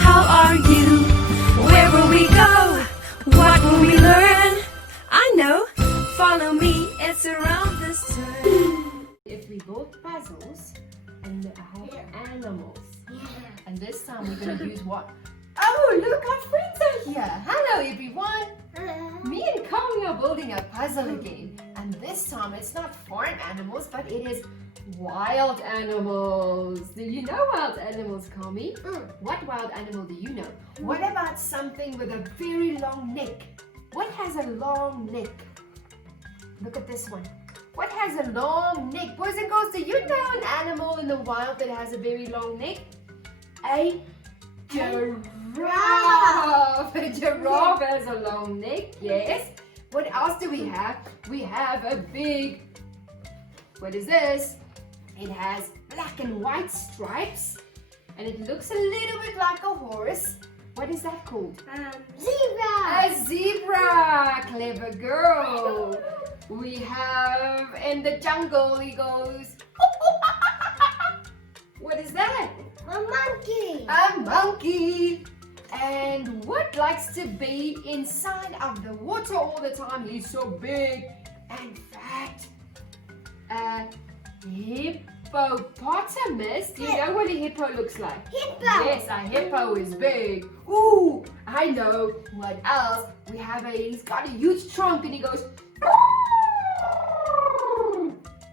How are you? Where will we go? What will we learn? I know. Follow me. It's around this turn. If we build puzzles and have animals, and this time we're going to use what? Oh, look, our friends are here. Hello, everyone. Me and Kami are building a puzzle again, and this time it's not farm animals, but it is wild animals. Do you know wild animals, Kami? What wild animal do you know? What about something with a very long neck? What has a long neck? Look at this one. What has a long neck? Boys and girls, do you know an animal in the wild that has a very long neck? A giraffe. A giraffe has a long neck, yes. What else do we have? We have a big, what is this? It has black and white stripes, and it looks a little bit like a horse. What is that called? Zebra. A zebra. Clever girl. We have in the jungle, he goes. What is that? A monkey. A monkey. And what likes to be inside of the water all the time? He's so big and fat. A hippopotamus. Do you know what a hippo looks like? Hippo. Yes, a hippo is big. Ooh, I know. What else? We have he's got a huge trunk and he goes.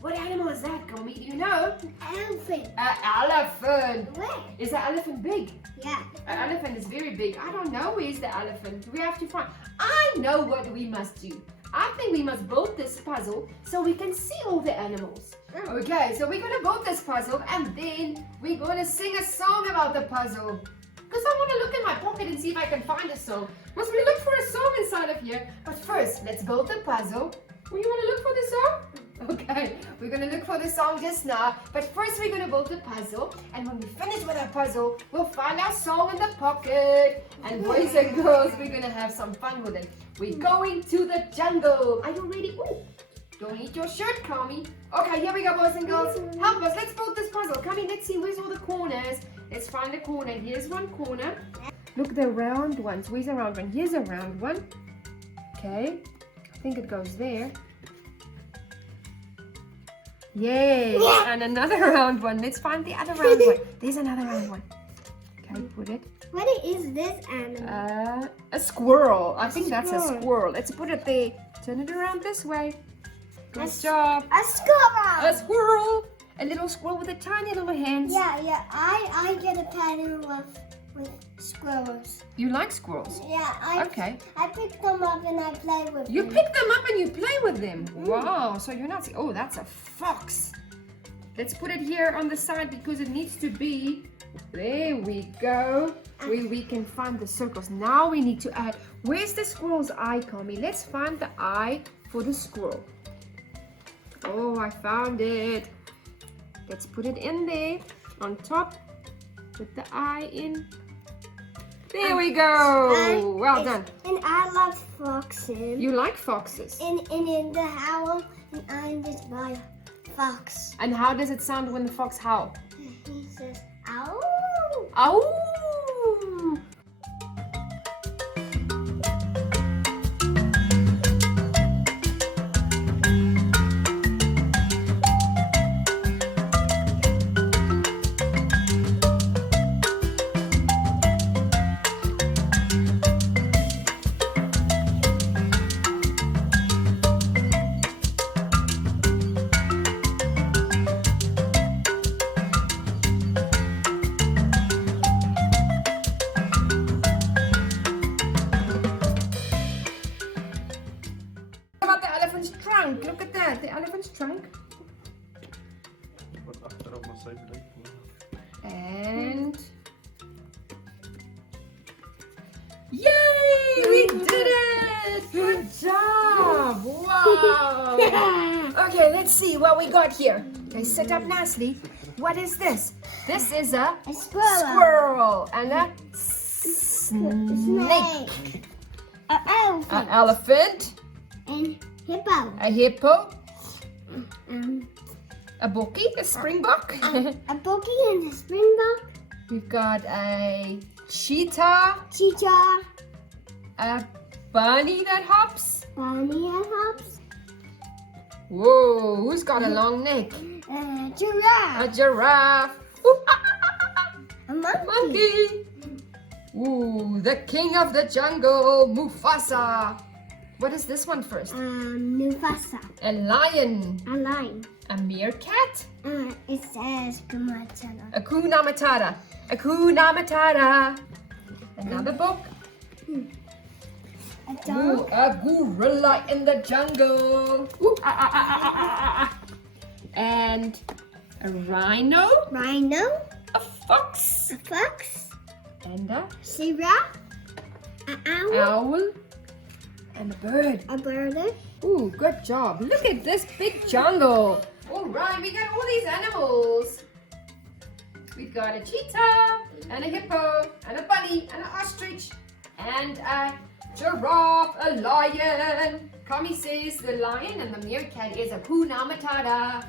What animal is that, Gomi? Do you know? Elephant. An elephant. Where? Is the elephant big? Yeah. An elephant is very big. I don't know where's the elephant. We have to find. I know what we must do. I think we must build this puzzle so we can see all the animals. Okay, so we're going to build this puzzle and then we're going to sing a song about the puzzle. Because I want to look in my pocket and see if I can find a song. Must we look for a song inside of here? But first, let's build the puzzle. Oh, you want to look for the song? Okay, we're going to look for the song just now. But first we're going to build the puzzle. And when we finish with our puzzle, we'll find our song in the pocket. And boys and girls, we're going to have some fun with it. We're going to the jungle. Are you ready? Ooh, don't eat your shirt, Kami. Okay, here we go, boys and girls. Help us. Let's build this puzzle. Kami, let's see. Where's all the corners? Let's find the corner. Here's one corner. Look, the round ones. Where's the round one? Here's a round one. Okay. I think it goes there. Yay! And another round one. Let's find the other round one. There's another round one. Okay, put it. What is this animal? A squirrel. I think that's a squirrel. Let's put it there. Turn it around this way. Good job. A squirrel. A squirrel. A little squirrel with a tiny little hands. Yeah. I get a pattern with squirrels. You like squirrels? Yeah. Okay. I pick them up and I play with them. You pick them up and you play with them. Wow. So you're not. Oh, that's a fox. Let's put it here on the side because it needs to be. There we go. Where we can find the circles. Now we need to add. Where's the squirrel's eye, Kami? Let's find the eye for the squirrel. Oh, I found it. Let's put it in there on top. Put the eye in. There we go. Well done. And I love foxes. You like foxes. And in the howl, and I'm just my fox. And how does it sound when the fox howls? He says, ow. Ow! Look at that, the elephant's trunk. And yay! We did it! Good job! Wow! Okay, let's see what we got here. Okay, sit up nicely. What is this? This is a squirrel and a snake. An elephant. And hippo. A hippo. A bokkie, a springbok. A bookie and a springbok. We've got a cheetah, Cheetah. a bunny that hops. Bunny and hops. Whoa, who's got a long neck? Giraffe. A giraffe. Ooh, A monkey. monkey. Ooh, the king of the jungle, Mufasa. What is this one first? Mufasa. A lion. A lion. A meerkat. It says Kumatana. Hakuna Matata. Hakuna Matata. Another book. A Ooh, dog. a gorilla in the jungle. Ooh, And a rhino. Rhino. A fox. A fox. And a Giraffe. An owl. owl. And a bird. A bird. Ooh, good job. Look at this big jungle. All right, we got all these animals. We've got a cheetah, and a hippo, and a bunny, and an ostrich, and a giraffe, a lion. Kami says the lion and the meerkat is Hakuna Matata.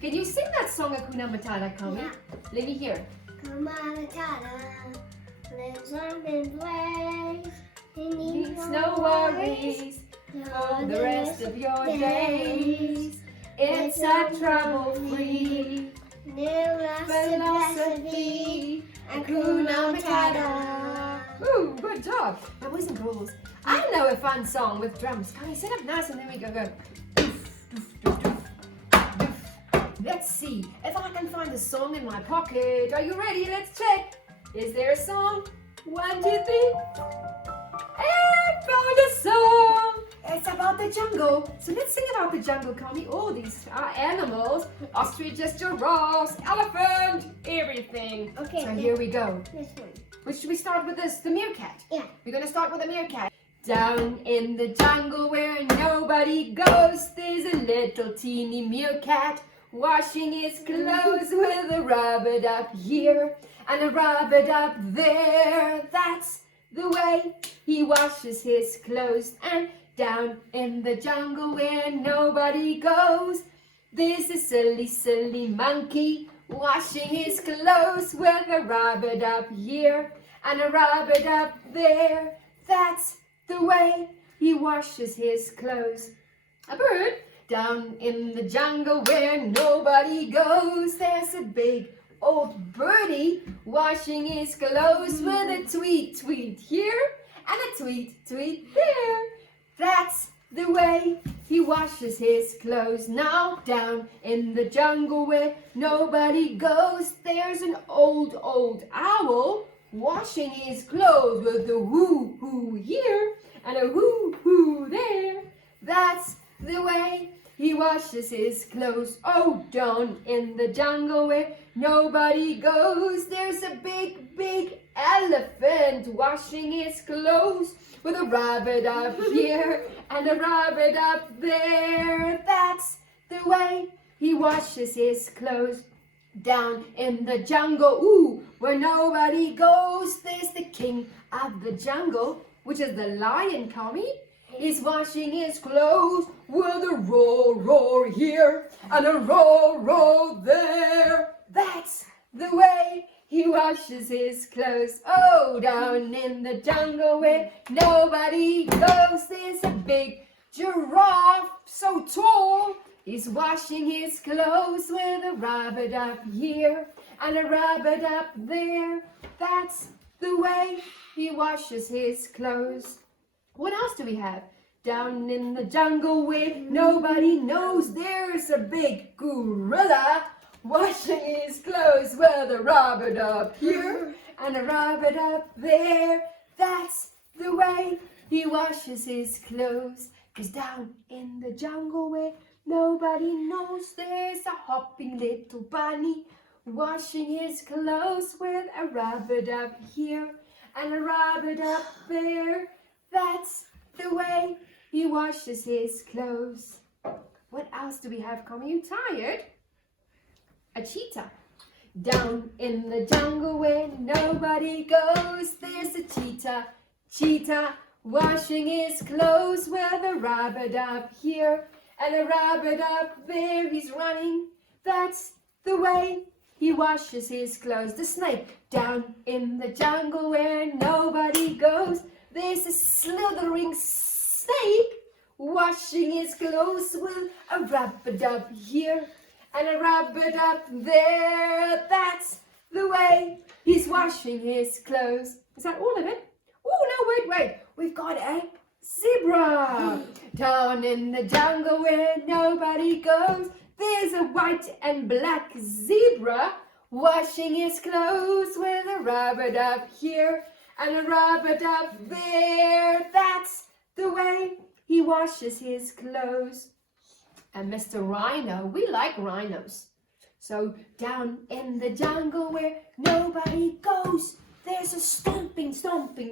Can you sing that song Hakuna Matata, Kami? Yeah. Let me hear. Kumatana. Lives on his ways. He Needs no worries for the rest of your days. It's a trouble-free New philosophy. Hakuna Matata. Ooh, good job. Now, boys and girls, I know a fun song with drums. Can we sit up nice and then we go go. Doof, doof, doof, doof, doof. Let's see if I can find a song in my pocket. Are you ready? Let's check. Is there a song? 1, 2, 3. And found a song. It's about the jungle. So let's sing about the jungle, Kami. All these are animals. Ostriches, giraffes, elephant, everything. Okay. So here we go. This one. Which should we start with this? The meerkat. Yeah. We're gonna start with the meerkat. Down in the jungle where nobody goes, there's a little teeny meerkat washing his clothes with a rabbit up here and a rabbit up there. That's the way he washes his clothes. And down in the jungle where nobody goes, there's a silly, silly monkey washing his clothes with a rabbit up here and a rabbit up there. That's the way he washes his clothes. A bird down in the jungle where nobody goes, there's a big old birdie washing his clothes with a tweet, tweet here and a tweet, tweet there. That's the way he washes his clothes. Now down in the jungle where nobody goes, there's an old, old owl washing his clothes with a whoo-hoo here and a whoo-hoo there. That's the way he washes his clothes. Oh, down in the jungle where nobody goes, there's a big, big elephant washing his clothes with a rabbit up here and a rabbit up there. That's the way he washes his clothes. Down in the jungle, ooh, where nobody goes, there's the king of the jungle, which is the lion, Kami. He's washing his clothes with a roar, roar here and a roar, roar there. That's the way he washes his clothes. Oh, down in the jungle where nobody goes, there's a big giraffe so tall. He's washing his clothes with a rabbit up here and a rabbit up there. That's the way he washes his clothes. What else do we have? Down in the jungle where nobody knows, there's a big gorilla washing his clothes with a rabbit up here and a rabbit up there. That's the way he washes his clothes. 'Cause down in the jungle where nobody knows, there's a hopping little bunny washing his clothes with a rabbit up here and a rabbit up there. That's the way he washes his clothes. What else do we have? Are you tired? A cheetah. Down in the jungle where nobody goes, there's a cheetah. Cheetah washing his clothes with a rabbit up here and a rabbit up there. He's running. That's the way he washes his clothes. The snake, down in the jungle where nobody goes, there's a slithering snake washing his clothes with a rub-a-dub here and a rub-a-dub there. That's the way he's washing his clothes. Is that all of it? Oh, no, wait. We've got a zebra. Down in the jungle where nobody goes, there's a white and black zebra washing his clothes with a rub-a-dub here and a rub-a-dub there. That's the way he washes his clothes. And Mr. Rhino, we like rhinos. So down in the jungle where nobody goes, there's a stomping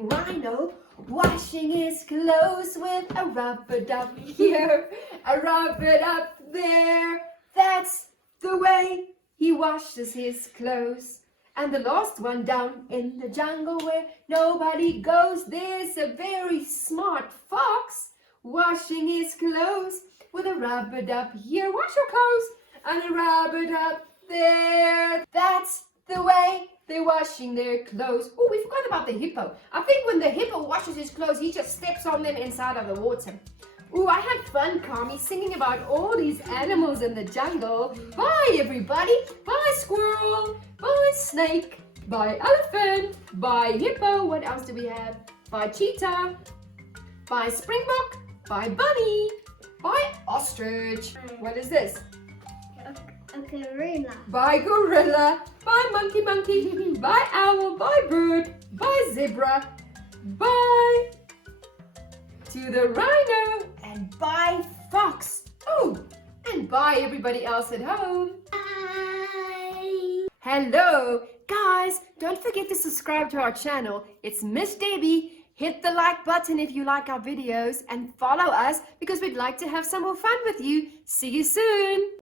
rhino washing his clothes with a rub-a-dub here, a rub-a-dub there. That's the way he washes his clothes. And the last one, down in the jungle where nobody goes, there's a very smart fox washing his clothes with a rub-a-dub here. Wash your clothes and a rub-a-dub there. That's the way they're washing their clothes. Oh, we forgot about the hippo. I think when the hippo washes his clothes, he just steps on them inside of the water. Oh, I had fun, Kami, singing about all these animals in the jungle. Bye, everybody. Bye, squirrel. Bye, snake. Bye, elephant. Bye, hippo. What else do we have? Bye, cheetah. Bye, springbok. Bye, bunny. Bye, ostrich. What is this? A gorilla. Bye, gorilla. Bye, monkey. Bye, owl. Bye, bird. Bye, zebra. Bye to the rhino. And bye, fox. Oh, and bye, everybody else at home. Bye. Hello, guys. Don't forget to subscribe to our channel. It's Miss Debbie. Hit the like button if you like our videos and follow us because we'd like to have some more fun with you. See you soon.